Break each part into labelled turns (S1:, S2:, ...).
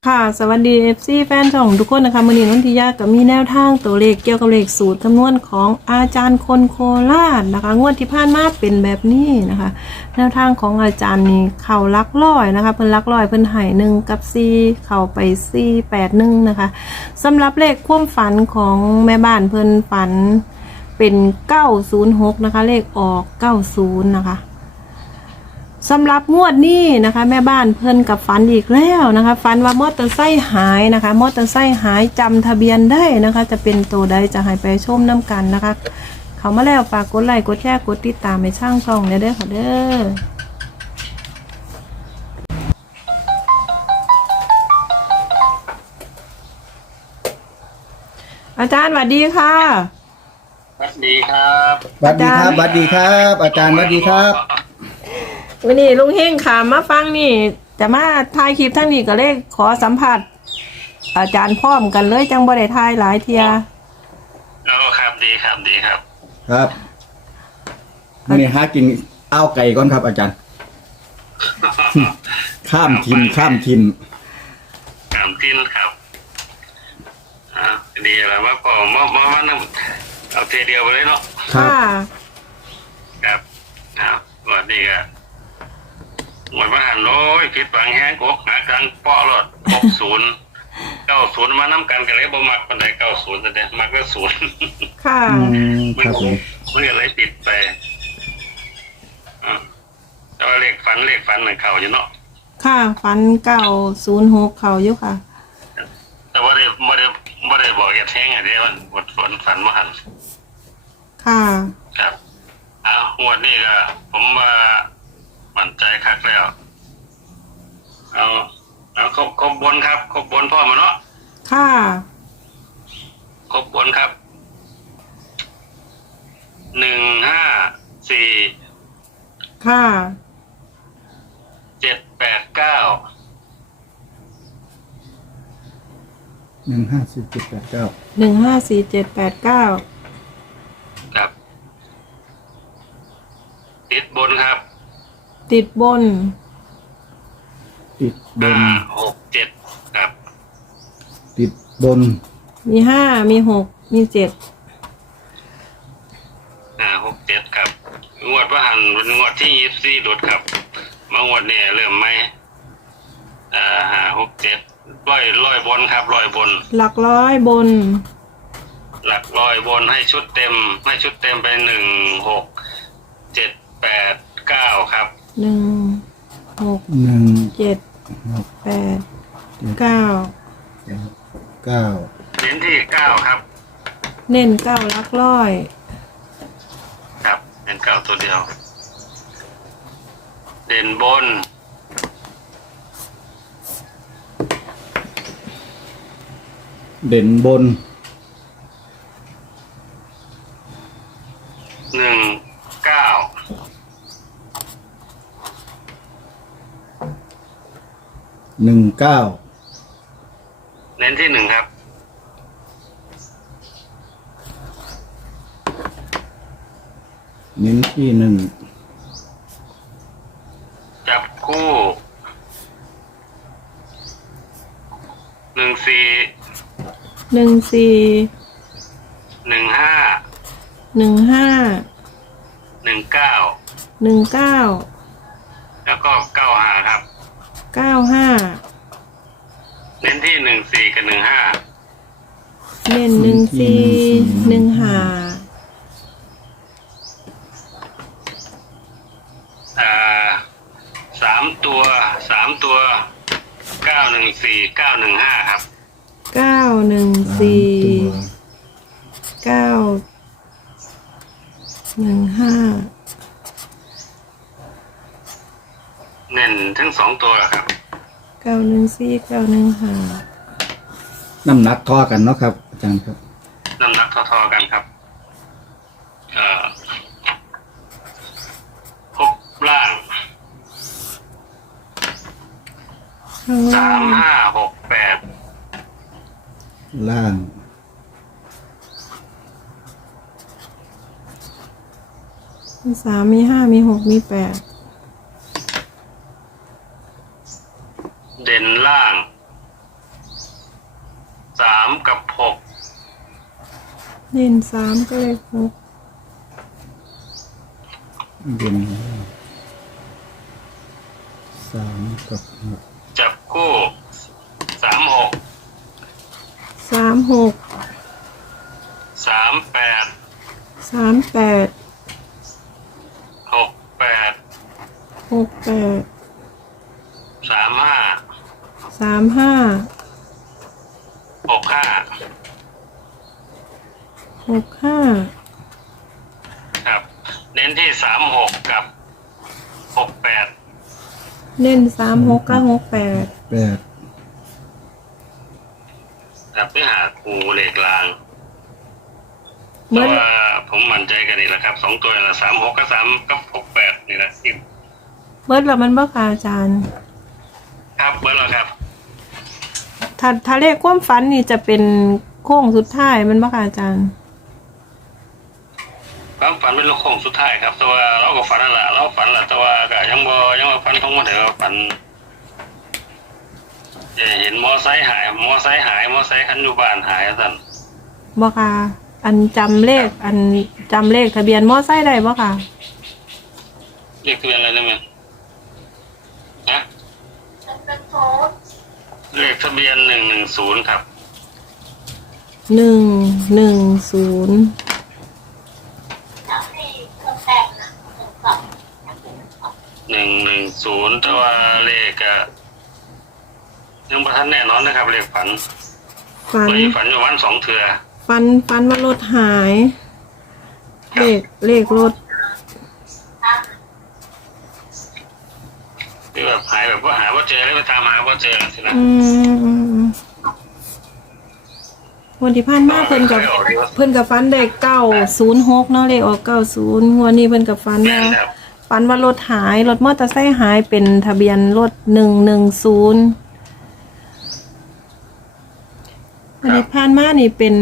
S1: ค่ะสวัสดีFCแฟนช่องทุกคนนะคะมื้อนี้นนทิยาก็มีแนวทางตัวเลขเกี่ยวกับเลขสูตรคำนวณของอาจารย์คนโคราชนะคะงวดที่ผ่านมาเป็นแบบนี้นะคะแนวทางของอาจารย์นี่เข้าหลักร้อยนะคะเพิ่นหลักร้อยเพิ่นให้1กับ4เข้าไป481นะคะสำหรับเลขความฝันของแม่บ้านเพิ่นฝันเป็น906นะคะเลขออก90นะคะสำหรับงวดนี้นะคะแม่บ้านเพิ่นกับฝันอีกแล้วนะคะฝันว่ามอเตอร์ไซค์หายนะคะมอเตอร์ไซค์หายจำทะเบียนได้นะคะจะเป็นตัวใดจะให้ไปชมน้ำกันนะคะเขามาแล้วฝากกดไลค์กดแชร์กดติดตามไปช่างช่องเด้อค่ะเด้ออาจารย์สวัสดีค่ะ
S2: สวัสดีครับ
S3: สวัสดีครับสวัสดีครับ อาจารย์สวัสดีครับ
S1: วันนี้ลุงเฮงขามมาฟังนี่จะมาถ่ายคลิปทั้งนี้ก็เลยขอสัมผัสอาจารย์พร้อมกันเลยจังบ่ได้ถ่ายหลายเทีย
S2: ครับดีครับดีครับ
S3: ครับวันนี้หากินอ้าวไก่ก่อนครับอาจารย์ ข้ามทินข้ามทิน
S2: ถามทิ้นครับดีแล้วว่าพอมาเอาเทเดียวไปเลยเนาะ
S3: ครับ
S2: ครับสวัสดีครับหมดว่าหันโอ้ยผิดฝังแห้งกกหากลางป้อรถ90มาน้ำกันกันเลยบ่มักปันใด90แต่เด็มักก็0
S1: ค่ะ
S3: ครับผม
S2: มันก็เลยติดไปแต่ว่าเลขฝันหนึ่งเข่าอยู่เนาะ
S1: ค่ะฟัน906เขาอยู่ค่ะ
S2: แต่ว่าไม่ได้บอกอย่าแท้งเดียวมันบทฝันว่าหัน
S1: ค่ะ
S2: ครับงวดนี้ก็ผมมามั่นใจคักแล้วเอาครบบนครับครบบนพ่อมาเนาะ
S1: ค่ะ
S2: ครบบนครับ154
S1: ค่ะ
S2: 789
S3: 154 789
S1: 154789
S2: ครับติดบนครับ
S1: ติดบน
S3: ติดบน
S2: 67ครับ
S3: ติดบน
S1: มี5มี6มี7
S2: 67ครับงวดว่าหันเป็นงวดที่24ดุดครับมางวดเนี่ยเริ่มไหม67ร้อยบนครับร้อยบน
S1: หลักร้อยบน
S2: หลักร้อยบนให้ชุดเต็มไป16 7 8 9ครับ
S1: 1 6
S3: 1
S1: 7 8 9
S3: 9
S2: เน้นที่9ครับ
S1: เน้น9หลักร้อย
S2: ครับเน้น9ตัวเดียว เด่นบน
S3: เด่นบน
S2: 19
S3: 19
S2: เน้นที่1ครับ
S3: เน้นที่
S2: จับคู่14
S1: 14
S2: 15
S1: 15
S2: 19
S1: 19
S2: แล้วก็95ครับ
S1: 95
S2: เน้นที่14กับ15
S1: เน้น14 15
S2: 3 ตัว914 915ครับ
S1: 914 915
S2: เน้นทั้ง2ตัวครับ
S1: 914 915
S3: น้ำหนักท่อกันเนาะครับอาจารย์ครับ
S2: น้ำหนักทอๆกันครับครบล่าง
S1: ข้างล่าง
S2: 3568
S3: ล่าง
S1: มี3มี5มี6มี8
S2: เด่นล่างกับหก
S1: เน้น3ก็เลข6
S3: เด่นสามกับหก
S2: จับคู่36
S1: 36
S2: 38
S1: 38
S2: 68
S1: 68
S2: 35
S1: 35
S2: 65
S1: 65
S2: ครับ เน้นที่36กับ68
S1: เน้น36กับ68
S3: แปด
S2: ครับเพื่อหาครูเลขลางเพ
S1: เบิ้
S2: ราะ
S1: ล
S2: ว่าผมมั่นใจกันนี่แหละครับ2ตัวละ36กับ3กับ68นี่แหละ
S1: เบิดแล้วมันบ่ค่ะอาจารย์
S2: ครับเบอร์แล้วครับ
S1: ถ้าเลขความฝันนี่จะเป็นโค้งสุดท้ายมันบ่ค่ะอาจารย์
S2: ความฝันเป็นลูกโค้งสุดท้ายครับ แต่ว่าเราก็ฝันนั่นแหละเราฝันแหละแต่ว่าก็ยังว่าฝันทงมาถึงว่าฝันเห็นมอไซค์หายมอไซค์คันอยู่บ้านหายสั่น
S1: บ่ค่ะ อันจำเลขทะเบียนมอไซค์ได้บ่ค่ะ
S2: เรียกทะเบียนอะไรนะมั้ยฮะเลขทะเบียน110ครับ
S1: 110
S2: 110แต่ว่าเลขอะยังบ่ทันแน่นอนนะครับเลขฝัน
S1: ฝัน
S2: เคยฝันอยู่วัน2เทื่อ
S1: ฝันว่ารถหาย เลขรถ
S2: คือแบบหายแบบว่าหาว่าเจอแล้วไปตามหาว่าเจอสินะ
S1: วันที่ผ่านมาเพิ่นกับฝันได้906เนาะเลขออก90งวดนี้เพิ่นกับฝัน
S2: แม่
S1: ว่าน
S2: ครับ
S1: ฝันว่ารถหายรถมอเตอร์ไซค์หายเป็นทะเบียนรถ110วันที่ผ่านมานี่เป็น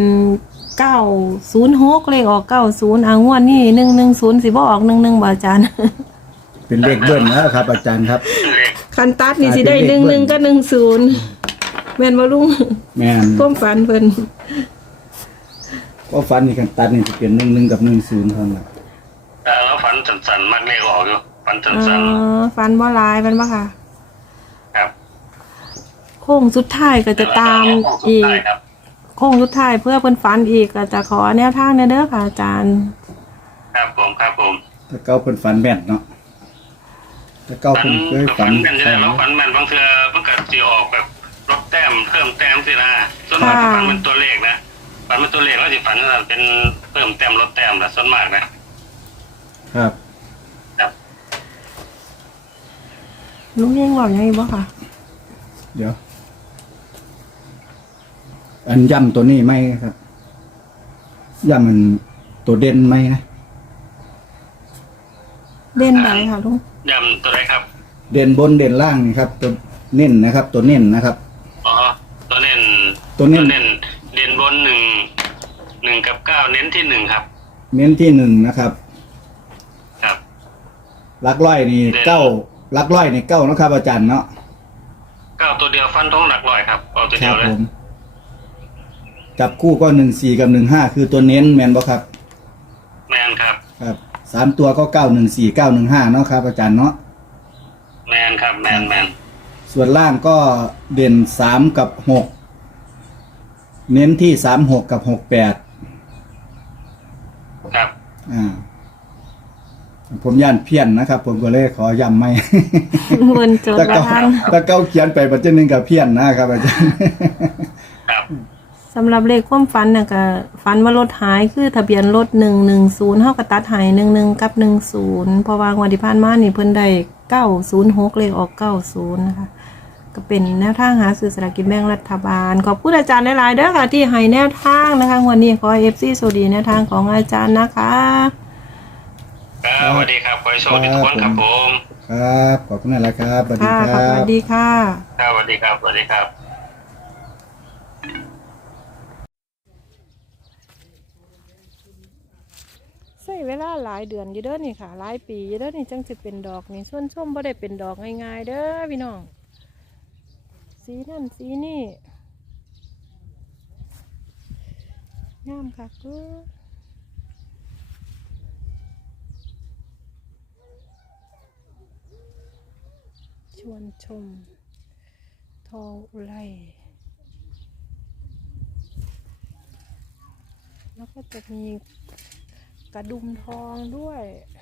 S1: 906เลขออก90งวดนี้110สิบ่ออก11บ่อาจารย์
S3: เป็นเลขเบิ้ลนะครับ อาจารย์ครับ
S2: เลข
S1: คันตัดนี่สิได้11กับ10แม่นบ่ลุง
S3: แม่น
S1: ความฝันเพิ่น
S3: ก็ฟันนี่กันตัดนี่จะเป็น11กับ10เท่านั้น
S2: แล้วฝันสั่นๆมากเลขออกอยู่ฝัน
S1: อ๋
S2: สั่น
S1: อฝันบ่หลายแม่นบ่ค่ะ
S2: ๆครับ
S1: โค้งสุดท้ายก็จะตามอีก
S2: ได้ครับ
S1: โค้งสุดท้ายเพื่อเพิ่นฝันอีกก็จะขอแนวทางแนเด้อค่ะอาจารย์
S2: ครับผมครับผม
S3: ถ้าเก้าเพิ่นฝันแม่นเนาะถ้าเก้า
S2: ฝัน
S3: เพิ่นเคย
S2: ก็
S3: ฝั
S2: ฝั
S3: น
S2: นกันอยู่แล้วฝันแม่นบางเทื่อมันก็สิออกแบบลดแต้มเพิ่มแต้มสินะส่วนมากก็ฝันเป็นตัวเลขนะฝันเป็นตัวเลขแล้วสิฝันว่าเป็นเพิ่มแต้มลดแต้มนะส่วนมากนะครับ ครับ
S1: ลุงยังบอกยังอีกบ่ค่ะ
S3: เดี๋ยว อันย่ำตัวนี้ไหมครับย่ำมันตัวเด่นไหมนะ
S1: เด่นใดค่ะลุง
S2: ย้ำตัวไหนครับ
S3: เด่นบนเด่นล่างนี่ครับ ตัวเน้นนะครับ ตัวเน้นนะครับ
S2: อ๋อตัวเน้น
S3: ตัวเน้น
S2: เด่นบน1กับ9เน้นที่1ครับ
S3: เน้นที่1นะครับ
S2: ครับ
S3: หลักร้อยนี่
S2: เด่น
S3: เก้าหลักร้อยนี่9นะครับ อาจารย์เนาะ
S2: 9ตัวเดียวฟันทงหลักร้อยครับเอาตัว
S3: ค
S2: เดี
S3: รั
S2: ย
S3: บ
S2: วเล
S3: ผ
S2: ย
S3: มจับคู่ก็14กับ15คือตัวเน้นแม่นบ่ครับ
S2: แมนครับ
S3: ครับ3ตัวก็914 915เนาะครับอาจารย์เนาะ
S2: แมนครับแมน
S3: ส่วนล่างก็เด่น3กับ6เน้นที่36กับ68
S2: ครับ
S3: ผมย่านเพี้ยนนะครับ ผมก็เลยขอย้ำไม่
S1: เพิ่นจด
S3: ถ้า
S1: ว่า
S3: เก้า
S1: ทัน
S3: ถ้าเก้าเขียนไปปัจจุบันกับเพี้ยนนะครับอาจารย์
S2: ครับ
S1: สำหรับเลขความฝันน่ะก็ฝันว่ารถหายคือทะเบียนรถ110เฮาก็ตัดให้11กับ10เพราะว่างวดที่ผ่านมานี่เพิ่นได้906เลขออก90นะคะก็เป็นแนวทางหาซื้อสลากกินแบ่งรัฐบาลขอบคุณอาจารย์หลายๆเด้อค่ะที่ให้แนวทางนะคะวันนี้ขอ FC สวัสดีแนวทางของอาจารย์นะคะ
S2: ครับสวัสดีครับขอให้โชคดีทุกคนครับผม
S3: ครับขอบคุณนะครับสวัสดี
S1: ค่ะ
S3: ครั
S1: สวั
S3: บ
S1: สดีค่ะ
S2: ครับสวัสดีครับสวัสดีครับ
S1: ใช้เวลาหลายเดือนอยู่เด้อนี่ค่ะหลายปีอยู่เด้อนี่จังสิเป็นดอกนี่ส่วนส้มบ่ได้เป็นดอกง่ายๆเด้อพี่น้องสีนั่นสีนี่งามค่ะก็ชวนชมทองอุไรแล้วก็จะมีกระดุมทองด้วย